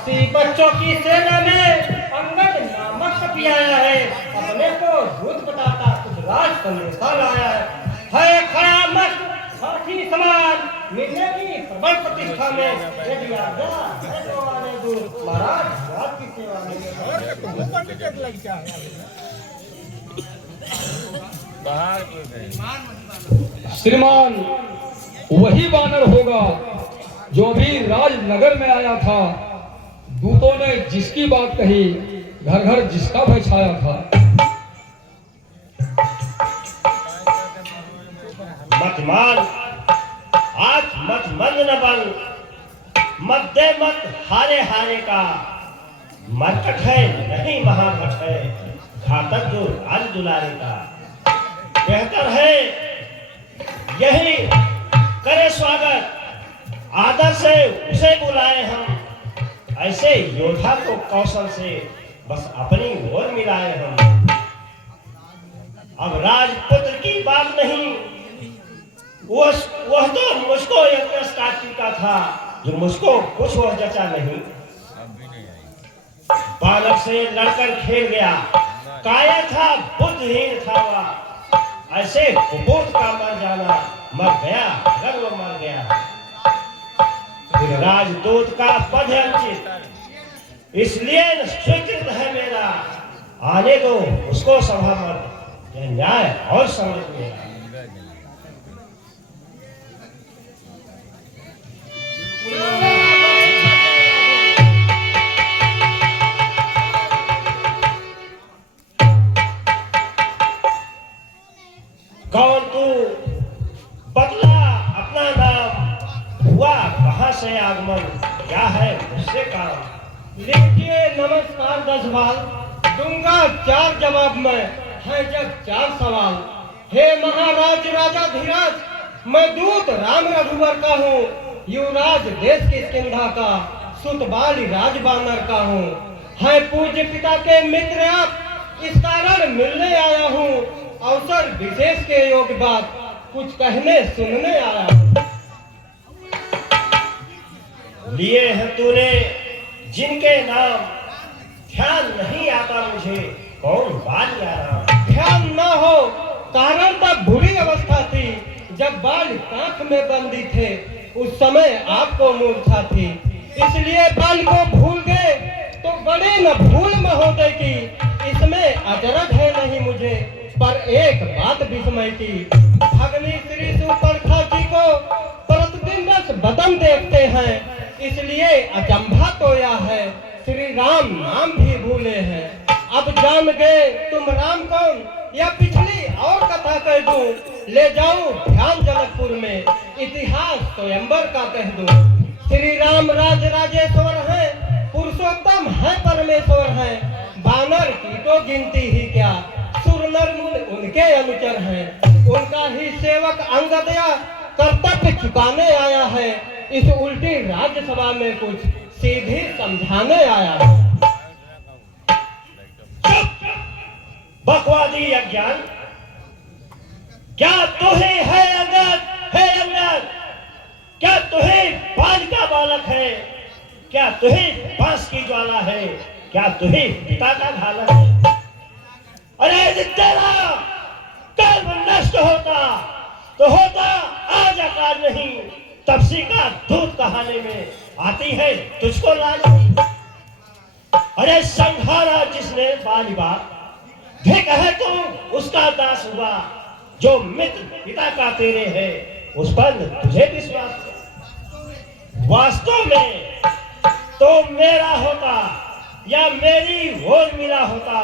80 बच्चों की सेना में अंगद नामक कपि आया है। अपने को दूध बताता कुछ राज संदेशा लाया है खड़ा मस्त हाथी समान मिलने की प्रबल प्रतिष्ठा में यदि आज्ञा है तो आने दो महाराज आपकी सेवा में। श्रीमान वही वानर होगा जो भी राजनगर में आया था। दूतों ने जिसकी बात कही घर घर जिसका भय छाया था। मत मान आज मत मंद न बन मत दे मत हारे हारे का मरकट है नहीं महाभट है घातक जो राज दुलारे का। बेहतर है यही करे स्वागत आदर से उसे बुलाए हम। ऐसे योद्धा को कौशल से बस अपनी ओर मिलाए हम। अब राजपुत्र की बात नहीं वह तो मुझको यज्ञ का था जो मुझको कुछ वह जचा नहीं। बालक से लड़कर खेल गया काया था बुद्धहीन था वह। ऐसे कुपोत का मर जाना मर गया गर्व मर गया। फिर राजदूत का पद है अंकित इसलिए स्वीकृत है मेरा। आने दो उसको सभा मत यह न्याय और समझ मेरा। कौन तू बदला अपना नाम हुआ कहां से आगमन क्या है मुझसे काम। लिखिए नमस्कार 10 बार दूंगा 4 जवाब में है जब 4 सवाल। हे महाराज राजा धीराज मैं दूत राम रघुवर का हूँ। युवराज देश की किंधा का सुत बाली राज बानर का हूँ। है पूज्य पिता के मित्र आप इस कारण मिलने आया हूँ। अवसर विशेष के योग्य बात कुछ कहने सुनने आया हूँ। लिए हैं तूने जिनके नाम ध्यान नहीं आता मुझे कौन बाल यारा। ध्यान न हो कारण तब बुरी अवस्था थी जब बाल कांख में बंदी थे उस समय आपको मूर्छा थी। इसलिए बाल को भूल गए तो बड़े न भूल महोदय की। इसमें अजरज है नहीं मुझे पर एक बात विस्मय की। भगनी श्री सुपर्णा जी को प्रतिदिन रस बदन देखते हैं इसलिए अचंभा तो यह है श्री राम नाम भी भूले हैं। अब जान गए तुम राम कौन या पिछली और कथा कह दूं। ले जाऊं ध्यान जनकपुर में इतिहास स्वयंवर का कह दूं। श्री राम राज राजेश्वर हैं पुरुषोत्तम है परमेश्वर हैं। बानर की तो गिनती ही क्या सुर नर मुन उनके अनुचर हैं। उनका ही सेवक अंगदया कर्तव्य चुकाने आया है। इस उल्टी राज्यसभा में कुछ सीधी समझाने आया है। बकवादी अज्ञान क्या तुहे है अंगद क्या तुहे बाल का बालक है। क्या तुहे बांस की ज्वाला है क्या तुहे पिता का घालक है। अरे यदि तेरा कर्म नष्ट होता तो होता आज आकार नहीं। तपसी का दूध कहाने में आती है तुझको लाज। अरे संहारा जिसने बाली बात धिक है तो उसका दास हुआ। जो मित्र पिता का तेरे है उस पर तुझे विश्वास। वास्तव में तो मेरा होता या मेरी ओर मिला होता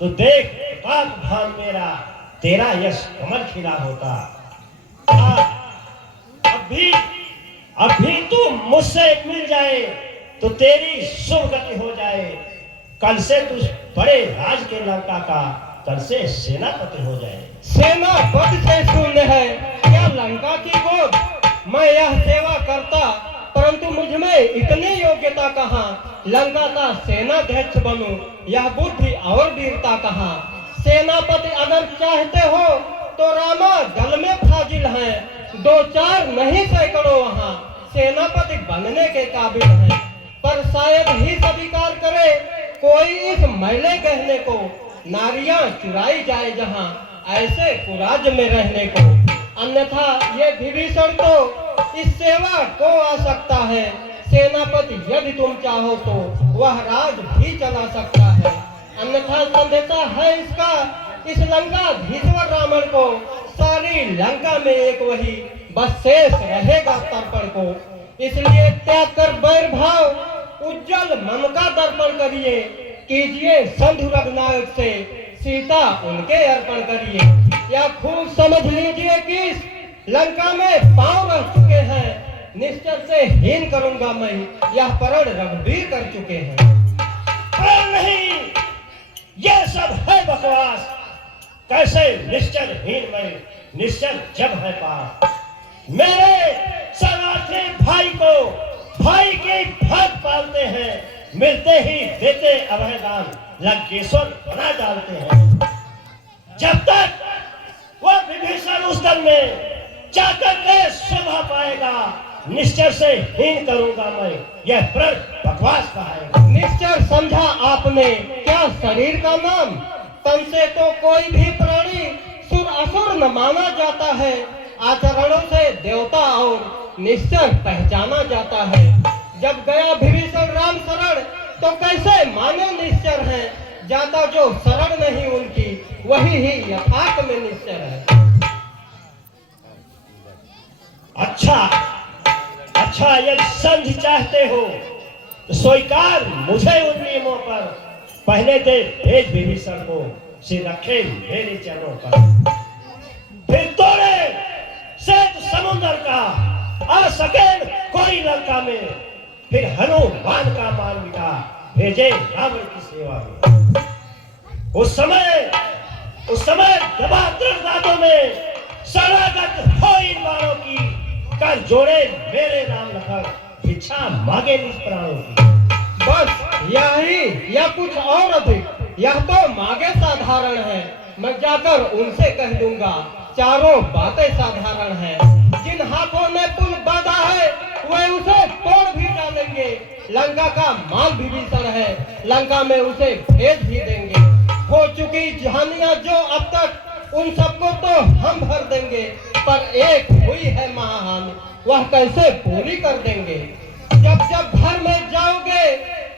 तो देख पाप भान मेरा तेरा यश कमल खिला होता। अभी तू मुझसे मिल जाए तो तेरी शुभ गति हो जाए। कल से तू बड़े राज के लंका का कल से सेनापति हो जाए। सेनापति से शून्य है क्या लंका की गोद। मैं यह सेवा करता परंतु मुझ में इतनी योग्यता कहाँ। लंका का सेनाध्यक्ष बनूं यह बुद्धि और वीरता कहाँ। सेनापति अगर चाहते हो तो रामा दल में फाजिल हैं। 2-4 नहीं सैकड़ों वहाँ सेनापति बनने के काबिल हैं। पर शायद ही स्वीकार करे कोई इस मैले गहने को। नारियां चुराई जाए जहां ऐसे कुराज में रहने को। अन्यथा ये विभीषण तो इस सेवा को आ सकता है। सेनापति यदि तुम चाहो तो वह राज भी चला सकता है। अन्यथा संदेशा है इसका इस लंकाधीश्वर रावण को। सारी लंका में एक वही बस शेष रहेगा तर्पण को। इसलिए त्याग कर बैर भाव उज्जवल मन का दर्पण करिए। कीजिए संधु रघुनायक से सीता उनके अर्पण करिए। या खूब समझ लीजिए कि इस लंका में पांव रह चुके हैं। निश्चर से हीन करूंगा मैं, यह प्रण रघुवीर कर चुके हैं। प्रण नहीं, यह सब है बकवास। कैसे निश्चर हीन मैं, निश्चर जब है पास। मेरे शरणार्थी भाई को भाई की भाग पालते हैं। मिलते ही देते अभयदान, लंकेश्वर बना डालते हैं। जब तक वह विभीषण उस दल में जाकर के शोभा पाएगा, निश्चर से हीन करूंगा मैं, यह प्रण बकवास कहाएगा। निश्चर समझा आपने क्या शरीर का नाम। तन से तो कोई भी प्राणी सुर असुर न माना जाता है। आचरणों से देवता और निश्चर पहचाना जाता है। जब गया विभीषण राम शरण तो कैसे माने निश्चर है। जाता जो शरण नहीं उनकी वही ही यथार्थ में निश्चर है। अच्छा यदि समझ चाहते हो तो स्वीकार मुझे उन नियमों पर। पहले दे भेज विभीषण को, सिर रखे मेरे चरणों पर। फिर तोड़े श्वेत समुद्र का, आ सके कोई लंका में। फिर हनुमान का मान मिटा, भेजे रावण की सेवा में। उस समय दबा दादों में शरणागत हो इन बाणों की। कर जोड़े मेरे राम लखन, भिक्षा मांगे निज प्राणों की। बस यही या कुछ और अधिक, यह तो मांगे साधारण है। मैं जाकर उनसे कह दूंगा चारों बातें साधारण है। जिन हाथों ने पुल बांधा है वे उसे तोड़ भी डालेंगे। लंका का माल विभीषण है, लंका में उसे भेज भी देंगे। हो चुकी हानियां जो अब तक उन सबको तो हम भर देंगे। पर एक हुई है महाहानि, वह कैसे पूरी कर देंगे। जब जब घर में जाओगे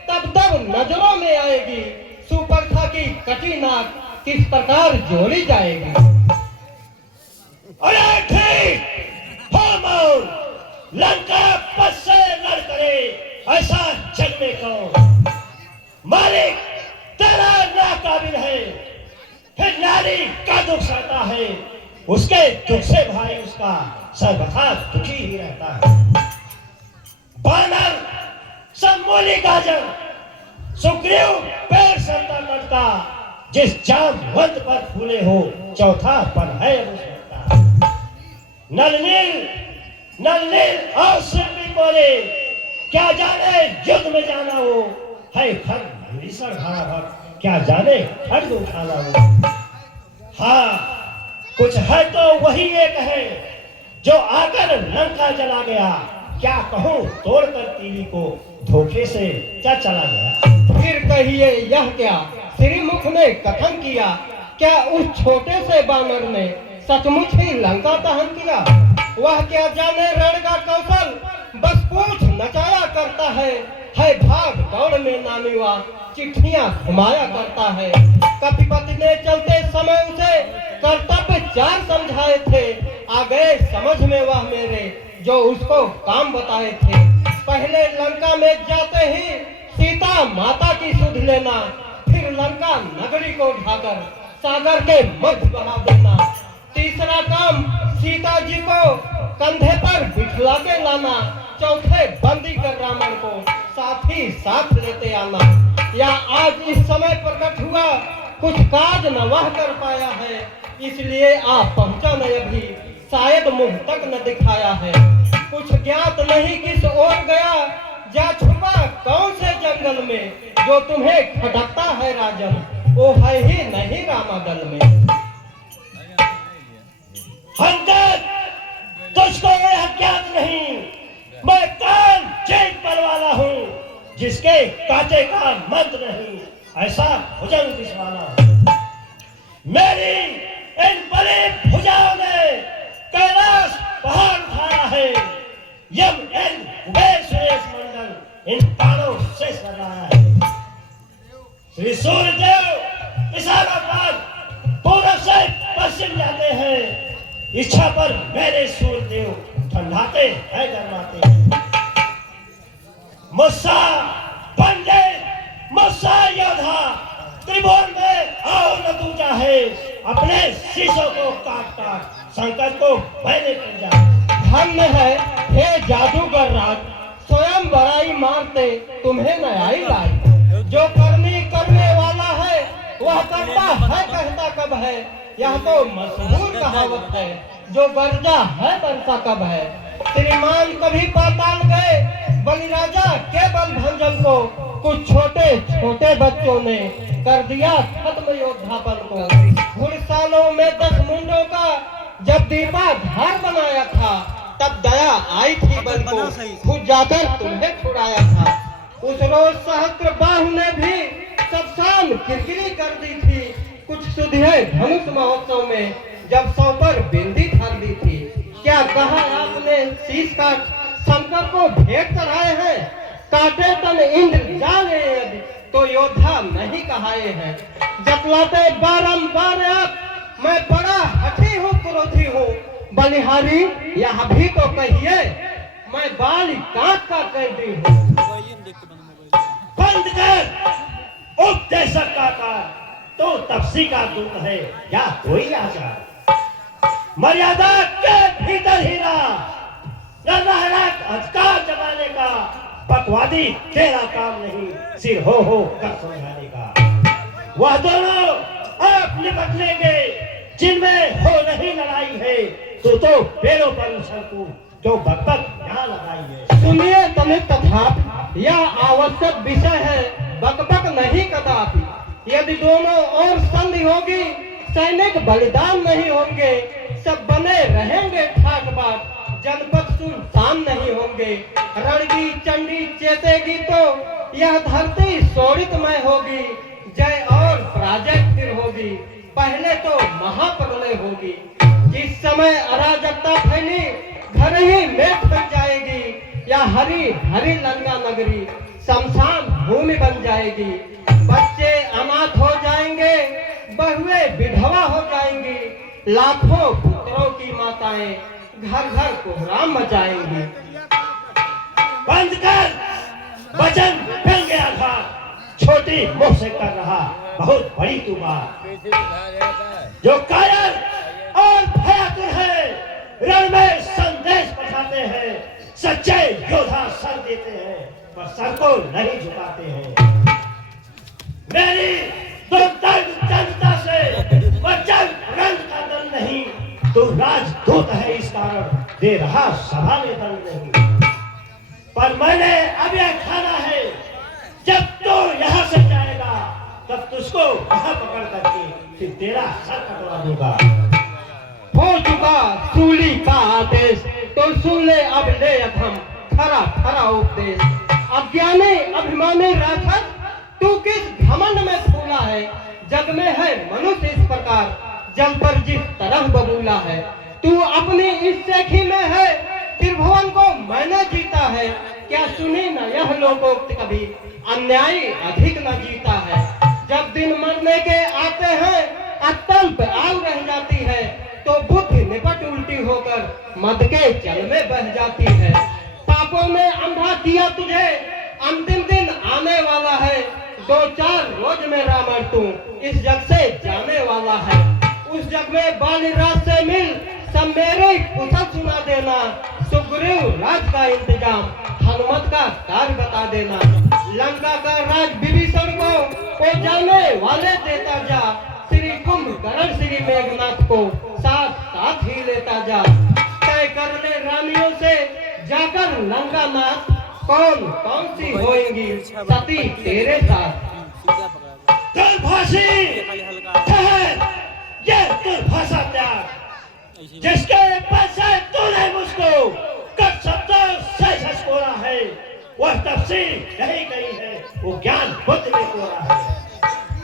तब तब नजरों में आएगी। सुपर्णा की कटी नाक किस प्रकार जोड़ी जाएगी। अरे ठीक हो मौन, लंका पद से लड़ करे ऐसा जग में कौन। मालिक तेरा नाकाबिल है, फिर नारी का दुख सहता है। उसके दुख से भाई उसका सर्वथा दुखी ही रहता है। बानर सम्मोली गाजर, सुग्रीव पेड़ संता करता। जिस जामवंत पर फूले हो चौथा पर है अब उसका। नल नील और शिल्पी बोले, क्या जाने युद्ध में जाना हो है खड्ग विभीषण हारा भर। क्या जाने खड्ग उठाना हो। हाँ कुछ है तो वही एक है जो आकर लंका चला गया। क्या कहूँ तोड़कर तीली को, धोखे से क्या चला गया। फिर कहिए यह क्या श्रीमुख ने कथन किया। क्या उस छोटे से बानर ने सचमुच ही लंका दहन किया। वह क्या जाने रण का कौशल, बस पूछ नचाया करता है भाग दौड़ में नामीवा चिट्ठियां घुमाया करता है। कपिपति ने चलते समय उसे कर्तव्य चार समझाए थे। आ गए समझ में वह मेरे जो उसको काम बताए थे। पहले लंका में जाते ही सीता माता की सुध लेना, फिर लंका नगरी को ढाकर सागर के मध्य बहा देना। तीसरा काम सीता जी को कंधे पर बिठला के लाना। चौथे बंदी कर रावण को साथ ही साथ लेते आना। या आज इस समय प्रकट हुआ कुछ काज न वह कर पाया है, इसलिए आप पहुंचा न अभी, शायद मुंह तक न दिखाया है। कुछ ज्ञात नहीं किस ओर गया, जा छुपा कौन से जंगल में। जो तुम्हें खटकता है राजन, वो है ही नहीं रामादल में। हंदर तुझको यह ज्ञात नहीं, मैं काल जेल पर वाला हूँ। जिसके कांटे का मंत्र नहीं, ऐसा भुजंग बिछवाना। मेरी इन बड़ी भुजाओं ने कैलाश पहाड़ उठाया है। यम इन कुबेर सुरेश मंडल इन बाणों से सजाया है। श्री सूर्यदेव इशारा पर पूरब से पश्चिम जाते हैं। इच्छा पर मेरे सूर्यदेव ठंडाते हैं, गरमाते हैं। मुस्सा पंडित, मुस्सा योद्धा, त्रिभुवन में आओ न तू चाहे। अपने शीशों को काट काट संकट को मैंने कर जा। धन्य है हे जादूगर राज, स्वयं बड़ाई मारते तुम्हें न आई लाई। जो करने वाला है वह करता है, कहता कब है। यह तो मशहूर कहावत है, जो गर्जा है बनता कब है। श्रीमान कभी पाताल गए, बलिराजा के बल भंजन को कुछ छोटे छोटे बच्चों ने कर दिया खत्म योद्धापन को। घुड़सालों में 10 मुंडों का जब दीपा धार बनाया था, तब दया आई थी बल को, खुद जाकर तुम्हें छुड़ाया था। उस रोज सहस्त्र बाहु ने भी सब शाम किरकिरी कर दी थी। कुछ सुधिए धनुष महोत्सव में जब 100 पर बिंदी धर दी थी। क्या कहा आपने शीश काट शंकर को भेंट चढ़ाए हैं। काटे तन इंद्र जाने यदि तो योद्धा नहीं कहाए हैं। जतलाते बारंबार आप, मैं बड़ा हठी हूँ, क्रोधी हूँ। बलिहारी यह भी तो कहिए, मैं बाल काट का कैदी हूँ। बंद कर उपदेशक का कार, तो तपसी का दूत है या कोई आचार। मर्यादा के भीतर ही रहा अधिकार जमाने का। बकवादी तेरा काम नहीं, सिर हो कर समझाने का। वह दोनों आप निपट लेंगे जिनमें हो नहीं लड़ाई है। तो पेड़ों पर उछलकू जो बकबक यहाँ लगाई है। सुनिए तनिक तथापि, यह आवश्यक विषय है, बकबक नहीं कदापि। यदि दोनों और संधि होगी, सैनिक बलिदान नहीं होंगे। सब बने रहेंगे ठाट बाट, जनपद सुनसान नहीं होंगे। रणगी चंडी चेतेगी तो यह धरती शोणितमय होगी। जय और पराजय फिर होगी, पहले तो महाप्रलय होगी। जिस समय अराजकता फैली, घर ही मेट बन जाएगी। या हरी हरी लंका नगरी शमशान भूमि बन जाएगी। बच्चे अनाथ हो जाएंगे, बहुएं विधवा हो जाएंगी। लाखों पुत्रों की माताएं घर घर कोहराम मचाएंगी। बंद कर, वचन मिल गया था। छोटी मुंह से कर रहा बहुत बड़ी तू बात। जो कायर और भयातुर है, रण में संदेश पठाते हैं। सच्चे योद्धा सर देते हैं, पर सर को नहीं झुकाते हैं। मेरी तो जनता से वचन रंग का दल नहीं। तू राजदूत है, इस कारण दे रहा सभा में दल नहीं। पर मैंने अब यह खाना है, जब तो यहाँ से जाएगा तब तुझको वहां पकड़ करके फिर तेरा सर कटवा दूंगा। हो चुका सूली का आदेश, तो सुन ले अब ले अधम खरा खरा उपदेश। अज्ञानी अभिमानी राक्षस, तू किस घमंड में फूला है। जग में है मनुष्य इस प्रकार, जल पर जिस तरह बबूला है। तू अपनी इस सेखी में है, त्रिभुवन को मैंने जीता है। क्या सुनी न यह लोकोक्त कभी, अन्यायी अधिक न जीता है। जब दिन मरने के आते हैं, अत्यल्प आयु रह जाती है, तो बुद्धि निपट उल्टी होकर मद के जल में बह जाती है। पापों में अंधा किया तुझे, अंतिम दिन आने वाला है। 2-4 रोज में रावण तू इस जग से जाने वाला है। उस जग में बालिराज से मिल, सब मेरे कुशल सुना देना। सुग्रीव राज का इंतजाम, हनुमत का कार्य बता देना। लंका का राज विभीषण को जाने वाले देता जा। श्री कुंभकर्ण श्री मेघनाथ को साथ साथ ही लेता जा। तय कर ले रानियों से जाकर लंका नाथ, कौन कौन सी होएंगी सती तेरे साथ। दुर्भाषी ठहर, ये दुर्भाषा त्याग। जिसके पैसे तूने मुझको कट शब्दों से झसकोरा है, वह तफसीर कही गई है, वो ज्ञान बुद्ध में हो रहा है।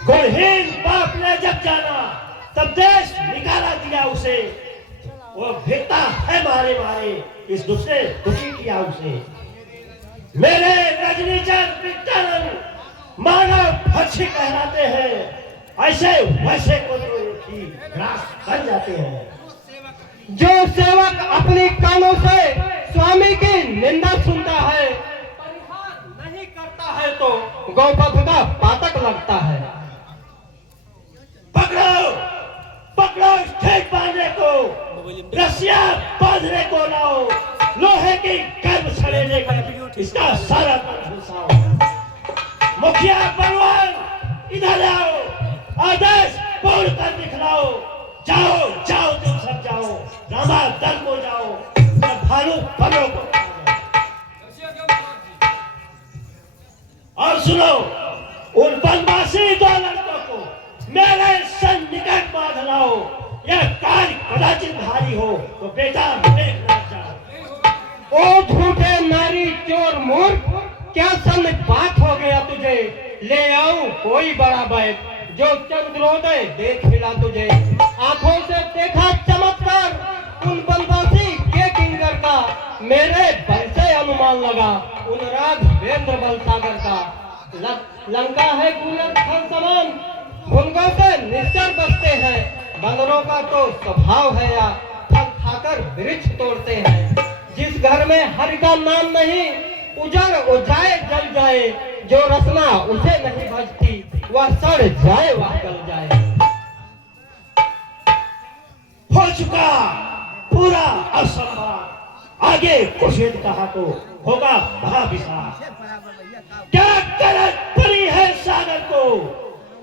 गुणहीन बाप ने जब जाना तब देश निकाला दिया उसे, वो भिड़ता है मारे मारे, इस दूसरे दुखी किया उसे। मेरे रजनीचंद विद्यानंद मानव पक्षी कहलाते हैं, ऐसे वैसे को तो एक ही ग्रास बन जाते हैं। जो सेवक अपनी कानों से स्वामी की निंदा सुनता है, परिहार नहीं करता है, तो गौवध का पातक लगता है। पकड़ो पकड़ो इस ठेठ बांधने को, रस्सियां बांधने को लाओ, लोहे की गर्भ छड़े लेकर इसका सारा पर घुसाओ। मुखिया बलवान इधर आओ, आदेश बोल कर दिखलाओ। जाओ जाओ तुम सब जाओ, रामा दल को जाओ, भालू बलों को। और सुनो, उन बनवासी 2 लड़कों को मेरे सन्निकट बांध लाओ। यह कार्य कदाचित भारी हो तो बेटा देख न जाओ। ओ झूठे नारी चोर मूर्ख, क्या सन बात हो गया तुझे? ले आऊं कोई बड़ा बैठ जो चंद्रोदय देख मिला तुझे। आंखों से देखा चमत्कार उन बनवासी के किंगर का, मेरे बल से अनुमान लगा उन राघवेंद्र बल सागर का। लंका है कूलर फल समान, भुनगों से निश्चर बसते हैं। बंदरों का तो स्वभाव है या फल खाकर वृक्ष तोड़ते हैं। जिस घर में हरि का नाम नहीं, उजड़ उजाए जल जाए। जो रसना उसे नहीं भजती, वह सड़ जाए वह गल जाए। हो चुका पूरा असंभव, आगे कुछ यदि कहा तो होगा महाविशाल। क्या गलत पड़ी है सागर को,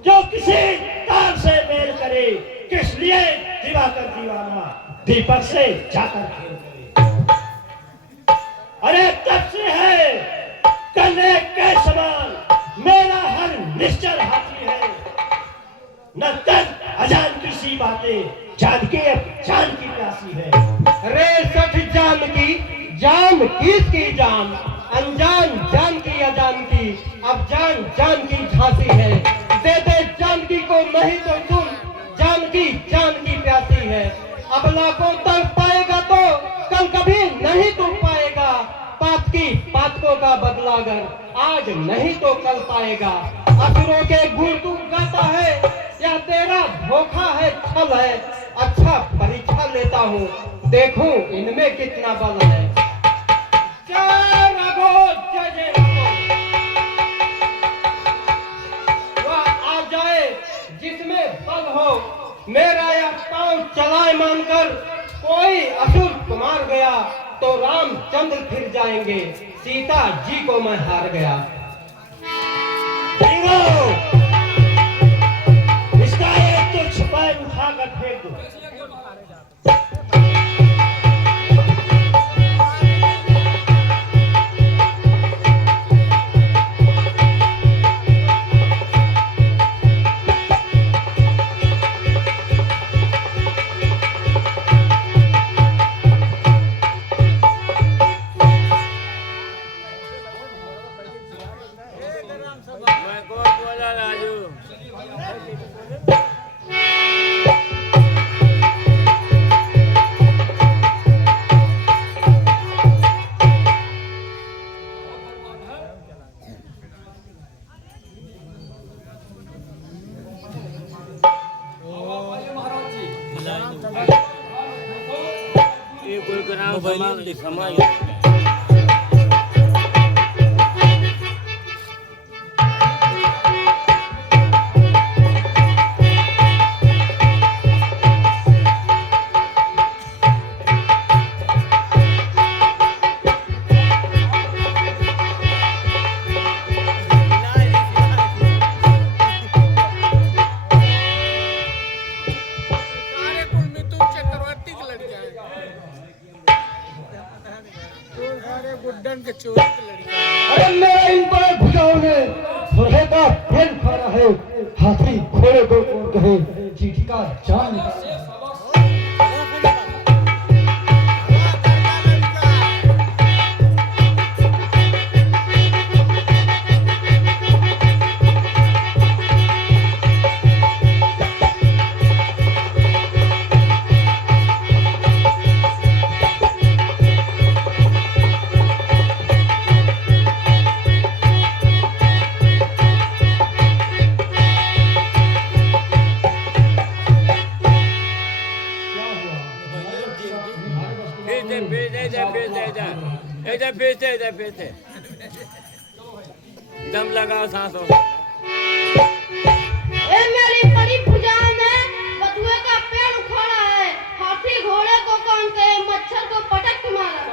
जो किसी तार से मेल करे? किस लिए दिवाकर दीवाना दीपक से जाकर खेल करे? अरे तब से है कन्ने के समान मेरा हर निश्चल हाथी है। न तन अजान की सी बातें जान के अब जान की प्यासी है। रे सठ जान की जान किसकी जान, अनजान जान की अजान की, अब जान जान की झांसी है। दे दे जानकी को नहीं तो सुन, जानकी जान की प्यासी है। अबला को तड़ पाएगा तो कल कभी नहीं तू पाएगा। पाप की पातकों का बदला अगर आज नहीं तो कल पाएगा। असुरों के गुण तू गाता है या तेरा धोखा है, छल है? अच्छा परीक्षा लेता हूँ, देखूं इनमें कितना बल है। जय रघो जय जय रघो, वह आ जाए जिसमें बल हो। मेरा यह पांव चलाए मानकर कोई असुर कुमार गया, तो रामचंद्र फिर जाएंगे, सीता जी को मैं हार गया। इसका एक तो छुपाए उठा कर फेंक दो। अरे मेरा इन पर भुजाओं ने सुरहे का खेल खा है। हाथी घोड़े को कहे चीटी का जान फिर से दम लगाओ सांसों ए मेरी बड़ी भुजाओं में बथुए का पेड़ उखाड़ा है, हाथी घोड़े को कौन कहे, मच्छर को पटक के मारा।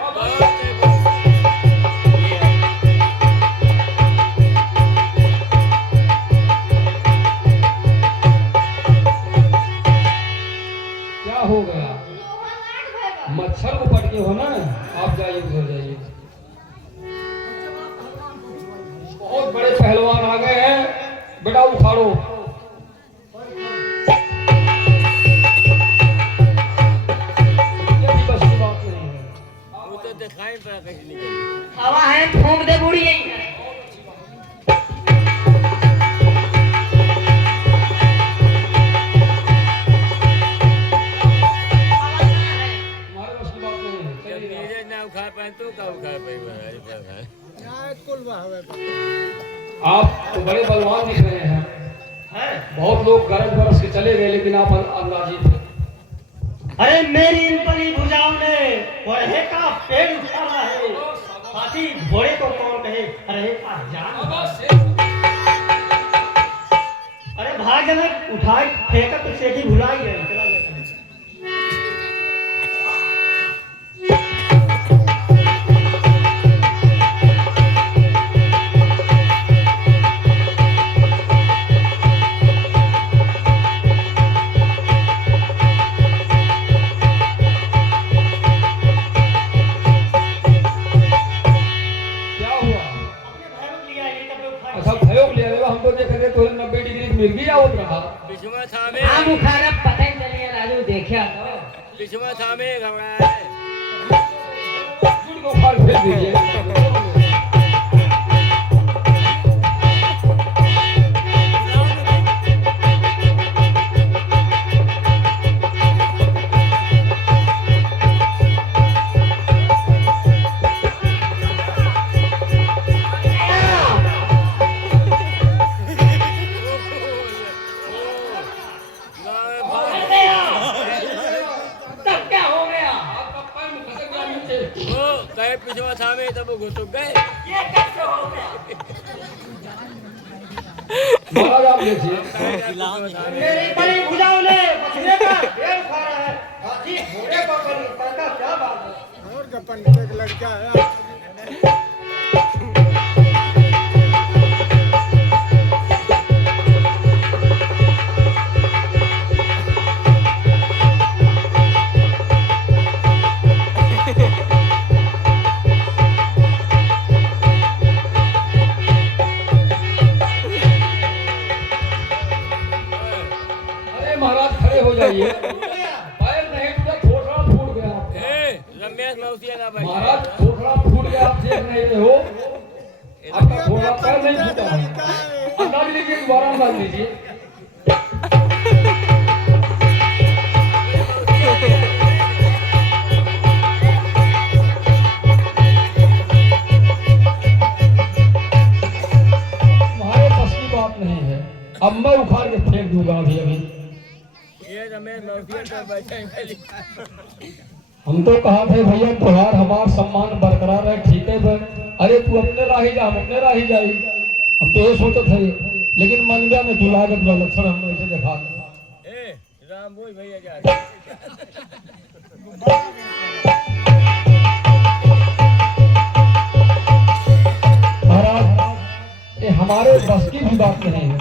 क्या हो गया? लोहा लाट भैगा। मच्छर को पटके हो ना, आप जाइए घर जाइए। बहुत बड़े पहलवान आ गए हैं, बेटा उखाड़ो। ये भी बस की बात नहीं है। वो तो दिखाई पड़ा कहीं नहीं हवा है फूंक दे बूढ़ी यही है। हमारे बस की बात नहीं है। जब चलिए आप। नीरज ना उखाड़ पाए तो क्या उखाड़ पाएगा? आप तो बड़े बलवान दिख रहे हैं। बहुत लोग गरज बरस के चले गए, लेकिन आप अंदाजी थे। अरे मेरी इन बड़ी भुजाओं ने बढ़े का पेड़ उठाया है, हाथी घोड़े को कौन कहे, अरे का जान। अरे भाग जाना, उठाए फेंका तो सेठी भुला ही गए, चला गया। क्या हुआ? अपने भाइयों के लिए आएगी तब उठाए। अच्छा भयोग ले आएगा, हम तो देख रहे थे 90 डिग्री मिर्गी आवत रहा। पिछुआ थामे आम उखाड़ा पता ही चलिए राजू देखा तो। पिछुआ थामे घबराया है। गुड़ को उखाड़ फेंक दीजिए। तब क्या हो गया? आपका पैर में खसक गया नीचे। वो कहे पिछुआ थामे तब वो घुस गए। ये कैसे हो गया? महाराज आप देखिए, मेरी बड़ी भुजाओं ने बछड़े का पेड़ उखाड़ा है, हाथी घोड़े को कौन पटका, क्या बात है। और गपन एक लड़का है। अरे महाराज खड़े हो जाइए। पैर नहीं टूटा, थोड़ा फूट गया आपका। ए, रमेश मौसिया ना बैठे। महाराज थोड़ा फूट गया, आप देख नहीं रहे हो। आपका थोड़ा पैर नहीं टूटा है। अंदाज लीजिए, दोबारा अंदाज लीजिए। तुम्हारे बस की बात नहीं है। अब मैं उखाड़ के फेंक दूंगा अभी अभी। ये रमेश मौसिया तो बैठे हैं खाली। हम तो कहा थे भैया त्योहार हमारा सम्मान बरकरार है, ठीक है भाई। अरे तू अपने राही जा, हम अपने राही जाई। हम तो ये सोचते थे, लेकिन मन गया में दुलागत लक्षण हम ऐसे दिखा दें। ए, राम बोल भैया जा। महाराज ये हमारे बस की भी बात नहीं है।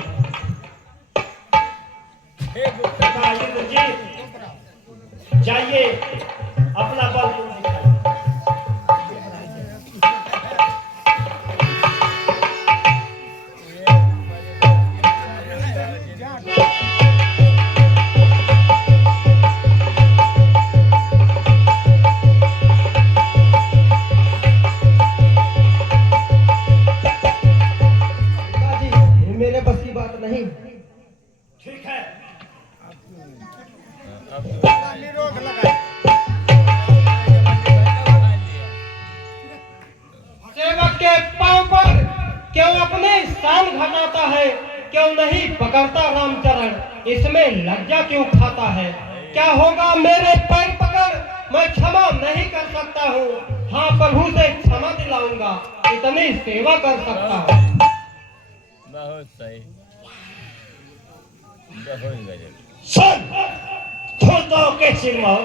ए, बताइए जी, जाइए अपना बल तुम दिखाइए। पिताजी, ये मेरे बस की बात नहीं। ठीक है, निरोध लगा। सेवक के पांव पर क्यों अपने शान घटाता है, क्यों नहीं पकड़ता रामचरण, इसमें लज्जा क्यों खाता है। क्या होगा मेरे पैर पकड़ मैं क्षमा नहीं कर सकता हूँ। हाँ, प्रभु से क्षमा दिलाऊंगा, इतनी सेवा कर सकता हूँ। बहुत सही, बहुत गजब। सुन, धूर्तों के सिरमो,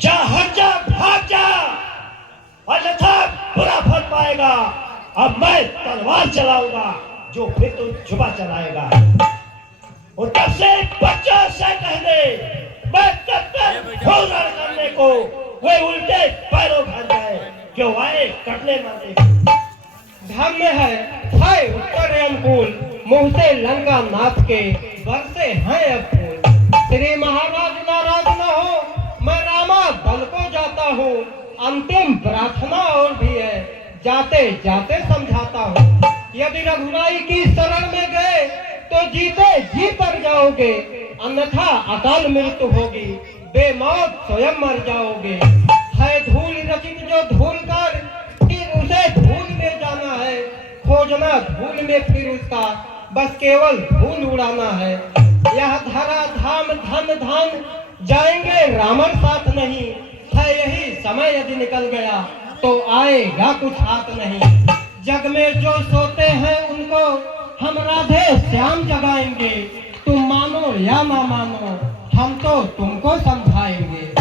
जा हट जा, भाग जा, अन्यथा बुरा फल पाएगा। अब मैं तलवार चलाऊंगा, जो फिर तू जुबा चलाएगा। और तब से बच्चों से कह दे, मैं तब तक घोरण करने को वे उल्टे पैरों भाग जाए, क्यों आए कटले मारने को। धर्म है उत्तर अनुकूल, मुंह से लंका नाथ के बरसे हैं अब फूल। श्री महाराज नाराज न हो, मैं रामा बल को जाता हूँ। अंतिम प्रार्थना और भी है, जाते जाते समझाता हूँ। यदि रघुराई की शरण में गए तो जीते जी तर जाओगे, अन्यथा अकाल मृत्यु होगी, बेमौत स्वयं मर जाओगे। है धूल रचित जो धूल कर, फिर उसे धूल में जाना है। खोजना धूल में फिर उसका, बस केवल धूल उड़ाना है। यह धरा धाम धन धन, जाएंगे रामन साथ नहीं। है यही समय यदि निकल गया तो आएगा कुछ हाथ नहीं। जग में जो सोते हैं उनको हम राधे श्याम जगाएंगे। तुम मानो या ना मानो, हम तो तुमको समझाएंगे।